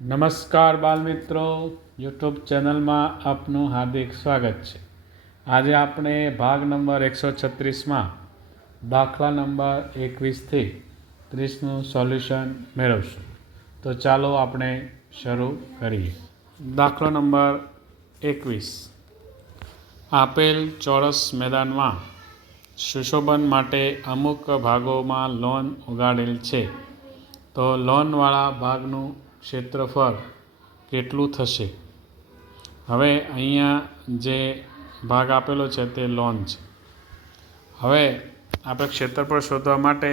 નમસ્કાર બાલમિત્રો, યુટ્યુબ ચેનલમાં આપનું હાર્દિક સ્વાગત છે. આજે આપણે ભાગ નંબર 136માં દાખલા નંબર 21થી 30નું સોલ્યુશન મેળવશું. તો ચાલો આપણે શરૂ કરીએ. દાખલો નંબર 21. આપેલ ચોરસ મેદાનમાં સુશોભન માટે અમુક ભાગોમાં લોન ઉગાડેલ છે. તો લોનવાળા ભાગનું ક્ષેત્રફળ કેટલું થશે? હવે અહીંયા જે ભાગ આપેલો છે તે લોન છે. હવે આપણે ક્ષેત્રફળ શોધવા માટે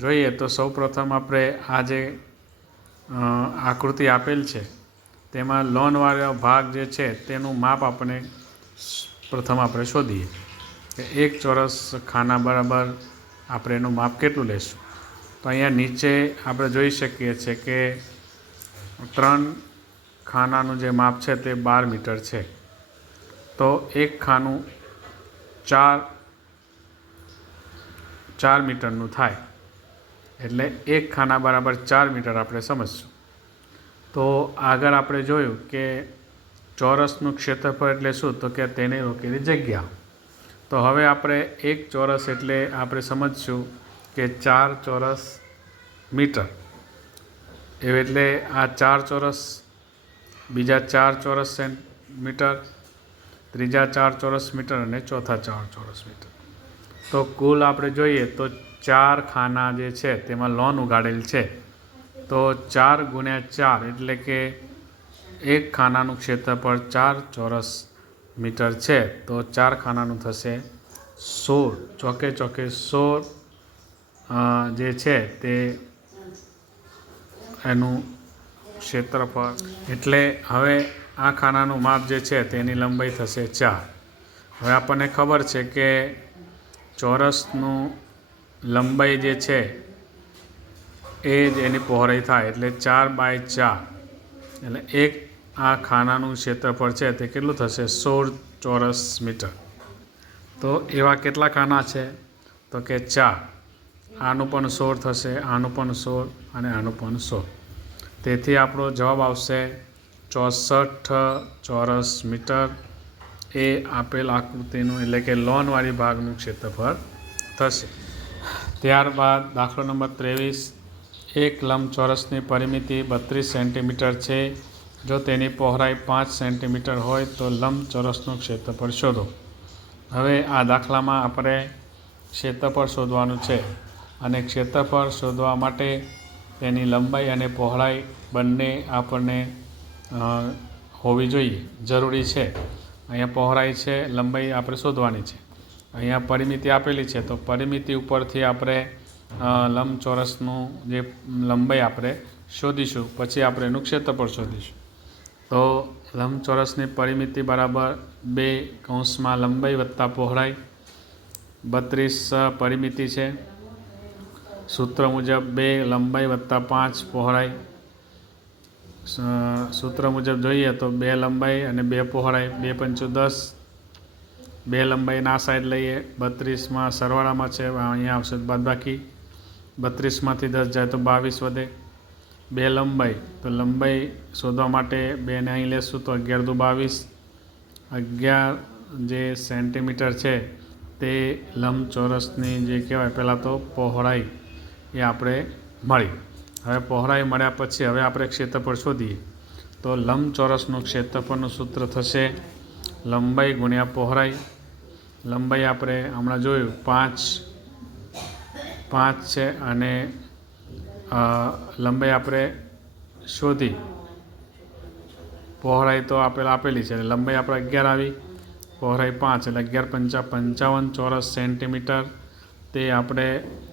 જોઈએ તો સૌપ્રથમ આપણે આ જે આકૃતિ આપેલ છે તેમાં લોનવાળો ભાગ જે છે તેનું માપ આપણે પ્રથમ આપણે શોધીએ કે એક ચોરસ ખાના બરાબર આપણે એનું માપ કેટલું લેશું. તો અહીંયા નીચે આપણે જોઈ શકીએ છીએ કે 3 ખાનાનું જે માપ છે તે 12 મીટર છે. તો એક ખાનું 4 મીટરનું થાય, એટલે એક ખાના બરાબર 4 મીટર આપણે સમજશું. તો આગળ આપણે જોયું કે ચોરસનું ક્ષેત્રફળ એટલે શું, તો કે તેને રોકેલી જગ્યા. તો હવે આપણે એક ચોરસ એટલે આપણે સમજશું કે 4 ચોરસ મીટર. એટલે આ 4 ચોરસ, બીજા 4 ચોરસ મીટર, ત્રીજા 4 ચોરસ મીટર અને ચોથા 4 ચોરસ મીટર. તો કુલ આપણે જોઈએ તો 4 ખાના જે છે તેમાં લોન ઉગાડેલ છે. તો 4 ગુણ્યા 4 એટલે કે એક ખાનાનું ક્ષેત્રફળ 4 ચોરસ મીટર છે. તો 4 ખાનાનું થશે 16, ચોકે 16 જે છે તે એનું ક્ષેત્રફળ. એટલે હવે આ ખાનાનું માપ જે છે તેની લંબાઈ થશે 4. હવે આપણને ખબર છે કે ચોરસનું લંબાઈ જે છે એ જ એની પહોળાઈ થાય, એટલે 4/4. એટલે એક આ ખાનાનું ક્ષેત્રફળ છે તે કેટલું થશે? 16 ચોરસ મીટર. તો એવા કેટલા ખાના છે? તો કે 4. આનું પણ 16 થશે, આનું પણ 16 અને આનું પણ 16. તેથી આપણો જવાબ આવશે 64 ચોરસ મીટર. એ આપેલ આકૃતિનું એટલે કે લોનવાળી ભાગનું ક્ષેત્રફળ થશે. ત્યારબાદ દાખલો નંબર 23. એક લંબચોરસની પરિમિતિ 32 સેન્ટીમીટર છે. જો તેની પહોળાઈ 5 સેન્ટીમીટર હોય તો લંબચોરસનું ક્ષેત્રફળ શોધો. હવે આ દાખલામાં આપણે ક્ષેત્રફળ શોધવાનું છે, અને ક્ષેત્રફળ શોધવા માટે તેની લંબાઈ અને પહોળાઈ બંને આપણને હોવી જોઈએ, જરૂરી છે. અહીંયા પહોળાઈ છે, લંબાઈ આપણે શોધવાની છે. અહીંયા પરિમિતિ આપેલી છે, તો પરિમિતિ ઉપરથી આપણે લંબચોરસનું જે લંબાઈ આપણે શોધીશું, પછી આપણે એનું ક્ષેત્રફળ શોધીશું. તો લંબચોરસની પરિમિતિ બરાબર 2 કૌંસમાં લંબાઈ વત્તા પહોળાઈ. 32 પરિમિતિ છે. સૂત્ર મુજબ 2 લંબાઈ વત્તા 5 પહોળાઈ. સૂત્ર મુજબ જોઈએ તો 2 લંબાઈ અને 2 પહોળાઈ, 2 પંચું 10. 2 લંબાઈના આ સાઈડ લઈએ. 32માં સરવાળામાં છે, અહીંયા આવશે બાદબાકી. 32માંથી 10 જાય તો 22 વધે. 2 લંબાઈ, તો લંબાઈ શોધવા માટે 2ને અહીં લેશું તો 11 દુ 22. 11 જે સેન્ટીમીટર છે તે લંબચોરસની જે કહેવાય પહેલાં તો પહોળાઈ એ આપણે મળી. હવે પહોળાઈ મળ્યા પછી હવે આપણે ક્ષેત્રફળ શોધીએ. તો લંબચોરસનું ક્ષેત્રફળનું સૂત્ર થશે લંબાઈ ગુણ્યા પહોળાઈ. લંબાઈ આપણે હમણાં જોયું 5 છે, અને લંબાઈ આપણે શોધી. પહોળાઈ તો આપેલી છે, લંબાઈ આપણે 11 આવી, પહોળાઈ 5, એટલે 11 × 5 = 55 ચોરસ સેન્ટીમીટર. તે આપણે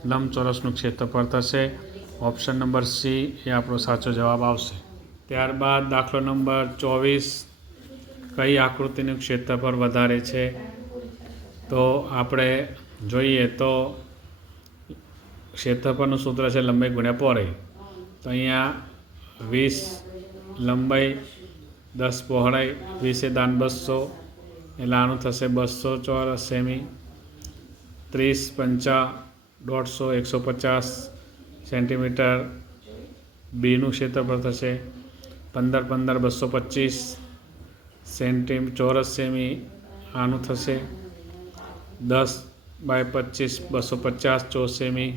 લંબચોરસનું ક્ષેત્રફળ થશે. ઓપ્શન નંબર સી એ આપણો સાચો જવાબ આવશે. ત્યારબાદ દાખલો નંબર 24. કઈ આકૃતિનું ક્ષેત્રફળ વધારે છે? તો આપણે જોઈએ તો ક્ષેત્રફળનું સૂત્ર છે લંબાઈ ગુણ્યા પહોળાઈ. તો અહીંયા 20 લંબાઈ 10 પહોળાઈ, 20 દાન 200, એટલે આનું થશે 200 ચોરસ સેમી. 30 × 5 150 150 સેન્ટીમીટર. બીનું ક્ષેત્રફળ થશે 15 15 225 ચોરસ સેમી આનું થશે 10/25 250 ચોરસ સેમી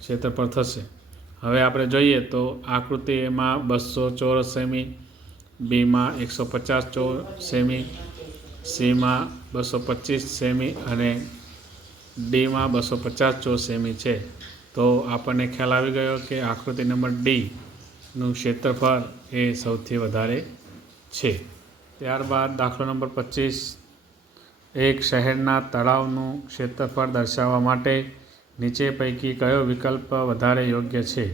ક્ષેત્રફળ થશે. હવે આપણે જોઈએ તો આકૃતિ એમાં 200 ચોરસ સેમી, બીમાં 150 ચોરસ સેમી, સીમાં 225 સેમી અને ડીમાં 250 ચોરસ સેમી છે. તો આપણને ખ્યાલ આવી ગયો કે આકૃતિ નંબર ડીનું ક્ષેત્રફળ એ સૌથી વધારે છે. ત્યારબાદ દાખલો નંબર 25, એક શહેરના તળાવનું ક્ષેત્રફળ દર્શાવવા માટે નીચે પૈકી કયો વિકલ્પ વધારે યોગ્ય છે?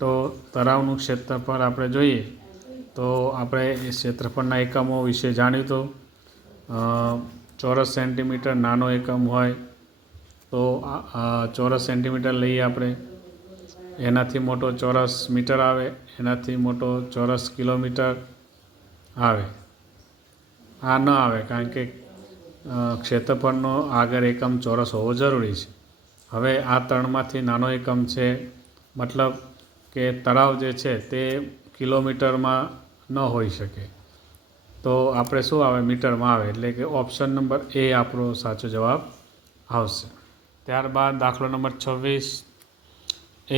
તો તળાવનું ક્ષેત્રફળ આપણે જોઈએ તો આપણે એ ક્ષેત્રફળના એકમો વિશે જાણ્યું તો ચોરસ સેન્ટીમીટર નાનો એકમ હોય તો ચોરસ સેન્ટીમીટર લઈએ આપણે, એનાથી મોટો ચોરસ મીટર આવે, એનાથી મોટો ચોરસ કિલોમીટર આવે. આ ન આવે કારણ કે ક્ષેત્રફળનો આગળ એકમ ચોરસ હોવો જરૂરી છે. હવે આ ત્રણમાંથી નાનો એકમ છે, મતલબ કે તળાવ જે છે તે કિલોમીટરમાં ન હોઈ શકે, તો આપણે શું આવે? મીટરમાં આવે. એટલે કે ઓપ્શન નંબર એ આપણો સાચો જવાબ આવશે. ત્યારબાદ દાખલો નંબર 26,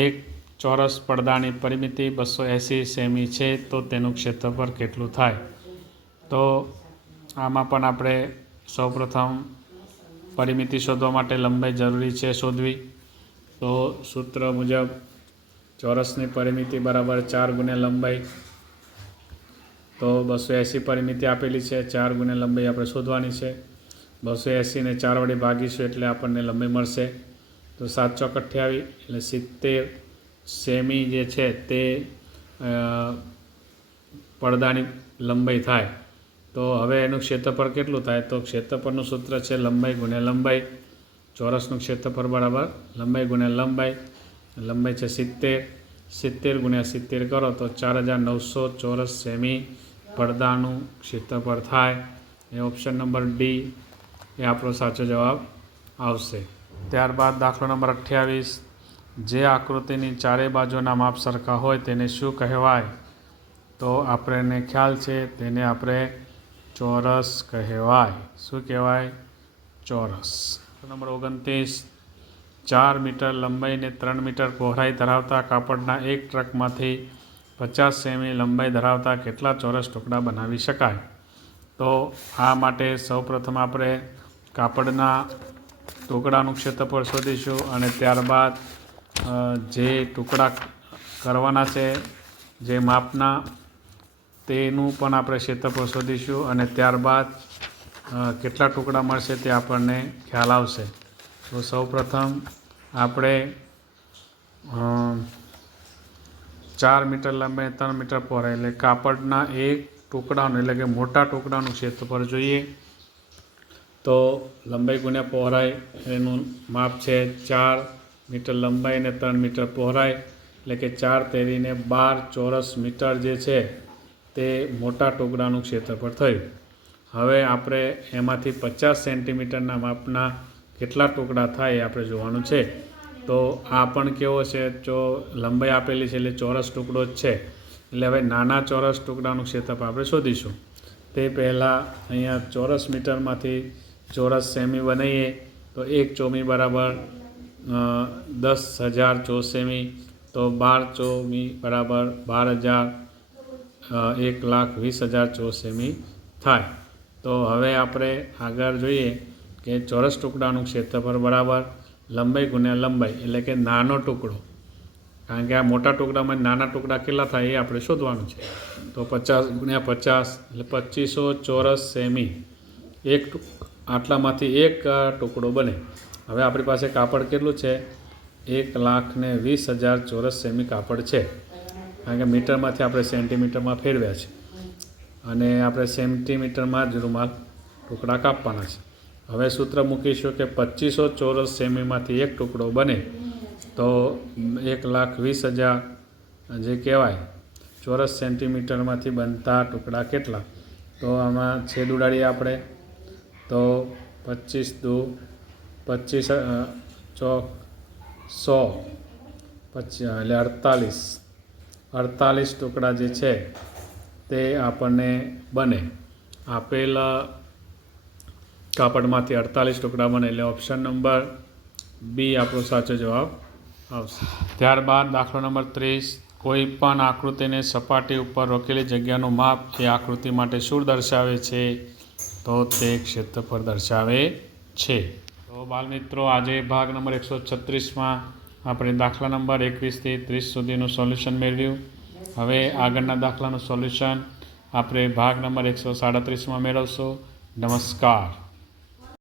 એક ચોરસ પડદાની પરિમિતિ 280 સેમી છે તો તેનું ક્ષેત્રફળ કેટલું થાય? તો આમાં પણ આપણે સૌપ્રથમ પરિમિતિ શોધવા માટે લંબાઈ જરૂરી છે શોધવી. તો સૂત્ર મુજબ ચોરસની પરિમિતિ બરાબર 4 ગુણ્યા લંબાઈ. તો 280 પરિમિતિ આપેલી છે, 4 ગુણ્યા લંબાઈ આપણે શોધવાની છે. 280ને 4 વડે ભાગીશું એટલે આપણને લંબાઈ મળશે. તો 7 ચોક 28 એટલે 70 સેમી જે છે તે પડદાની લંબાઈ થાય. તો હવે એનું ક્ષેત્રફળ કેટલું થાય? તો ક્ષેત્રફળનું સૂત્ર છે લંબાઈ ગુણ્યા લંબાઈ. ચોરસનું ક્ષેત્રફળ બરાબર લંબાઈ ગુણ્યા લંબાઈ. લંબાઈ છે 70, 70 ગુણ્યા 70 કરો તો 4900 ચોરસ સેમી પડદાનું ક્ષેત્રફળ થાય. એ ઓપ્શન નંબર ડી એ આપણો સાચો જવાબ આવશે. ત્યારબાદ દાખલો નંબર 28, જે આકૃતિની ચારે બાજુના માપ સરખા હોય તેને શું કહેવાય? તો આપણને ખ્યાલ છે તેને આપણે ચોરસ કહેવાય. શું કહેવાય? ચોરસ. નંબર 29, 4 મીટર લંબાઈ ને 3 મીટર પહોળાઈ ધરાવતા કાપડના એક ટ્રકમાંથી 50 સેમી લંબાઈ ધરાવતા કેટલા ચોરસ ટુકડા બનાવી શકાય? તો આ માટે સૌપ્રથમ આપણે કાપડના ટુકડાનું ક્ષેત્રફળ શોધીશું અને ત્યારબાદ જે ટુકડા કરવાના છે જે માપના તેનું પણ આપણે ક્ષેત્રફળ શોધીશું અને ત્યારબાદ કેટલા ટુકડા મળશે તે આપણને ખ્યાલ આવશે. તો સૌપ્રથમ આપણે 4 મીટર લંબાઈ 3 મીટર પહોળાઈ એટલે કાપડના એક ટુકડાનું એટલે કે મોટા ટુકડાનું ક્ષેત્રફળ જોઈએ. તો લંબાઈ ગુણ્યા પહોળાઈ એનું માપ છે 4 મીટર લંબાઈ અને 3 મીટર પહોળાઈ એટલે કે 4 તેરીને 12 ચોરસ મીટર જે છે તે મોટા ટુકડાનું ક્ષેત્રફળ થયું. હવે આપણે એમાંથી 50 સેન્ટીમીટરના માપના કેટલા ટુકડા થાય એ આપણે જોવાનું છે. તો આ પણ કેવો છે? જો લંબાઈ આપેલી છે એટલે ચોરસ ટુકડો જ છે, એટલે હવે નાના ચોરસ ટુકડાનું ક્ષેત્રફળ આપણે શોધીશું. તે પહેલાં અહીંયા ચોરસ મીટરમાંથી ચોરસ સેમી બનાવીએ તો એક ચોમી બરાબર 10,000 ચોરસ સેમી, તો 12 ચોમી બરાબર 12,000, 1,20,000 ચોરસ સેમી થાય. તો હવે આપણે આગળ જોઈએ કે ચોરસ ટુકડાનું ક્ષેત્રફળ બરાબર લંબાઈ ગુણ્યા લંબાઈ એટલે કે નાનો ટુકડો, કારણ કે આ મોટા ટુકડામાં નાના ટુકડા કેટલા થાય એ આપણે શોધવાનું છે. તો 50 ગુણ્યા 50 એટલે 2500 ચોરસ સેમી. આટલામાંથી એક ટુકડો બને. હવે આપણી પાસે કાપડ કેટલું છે? 1,20,000 ચોરસ સેમી કાપડ છે, કારણ કે મીટરમાંથી આપણે સેન્ટીમીટરમાં ફેરવ્યા છે અને આપણે સેન્ટીમીટરમાં જ રૂમાલ ટુકડા કાપવાના છે. હવે સૂત્ર મૂકીશું કે 2500 ચોરસ સેમીમાંથી એક ટુકડો બને તો 1,20,000 જે કહેવાય ચોરસ સેન્ટીમીટરમાંથી બનતા ટુકડા કેટલા? તો આમાં છેદ ઉડાડીએ આપણે તો 25 દુ 25 ચોક 100 એટલે 48 48 ટુકડા જે છે તે આપણને બને. આપેલ કાપડમાંથી 48 ટુકડા બને એટલે ઓપ્શન નંબર બી આપણો સાચો જવાબ આવશે. ત્યારબાદ દાખલો નંબર 30. કોઈ પણ આકૃતિને સપાટી ઉપર રોકેલી જગ્યાનું માપ એ આકૃતિ માટે શું દર્શાવે છે? તો તે ક્ષેત્રફળ દર્શાવે છે. તો બાળમિત્રો, આજે ભાગ નંબર 136માં આપણે દાખલા નંબર 21થી 30 સુધીનું સોલ્યુશન મેળવ્યું. હવે આગળના દાખલાનું સોલ્યુશન આપણે ભાગ નંબર 137માં મેળવશું. નમસ્કાર.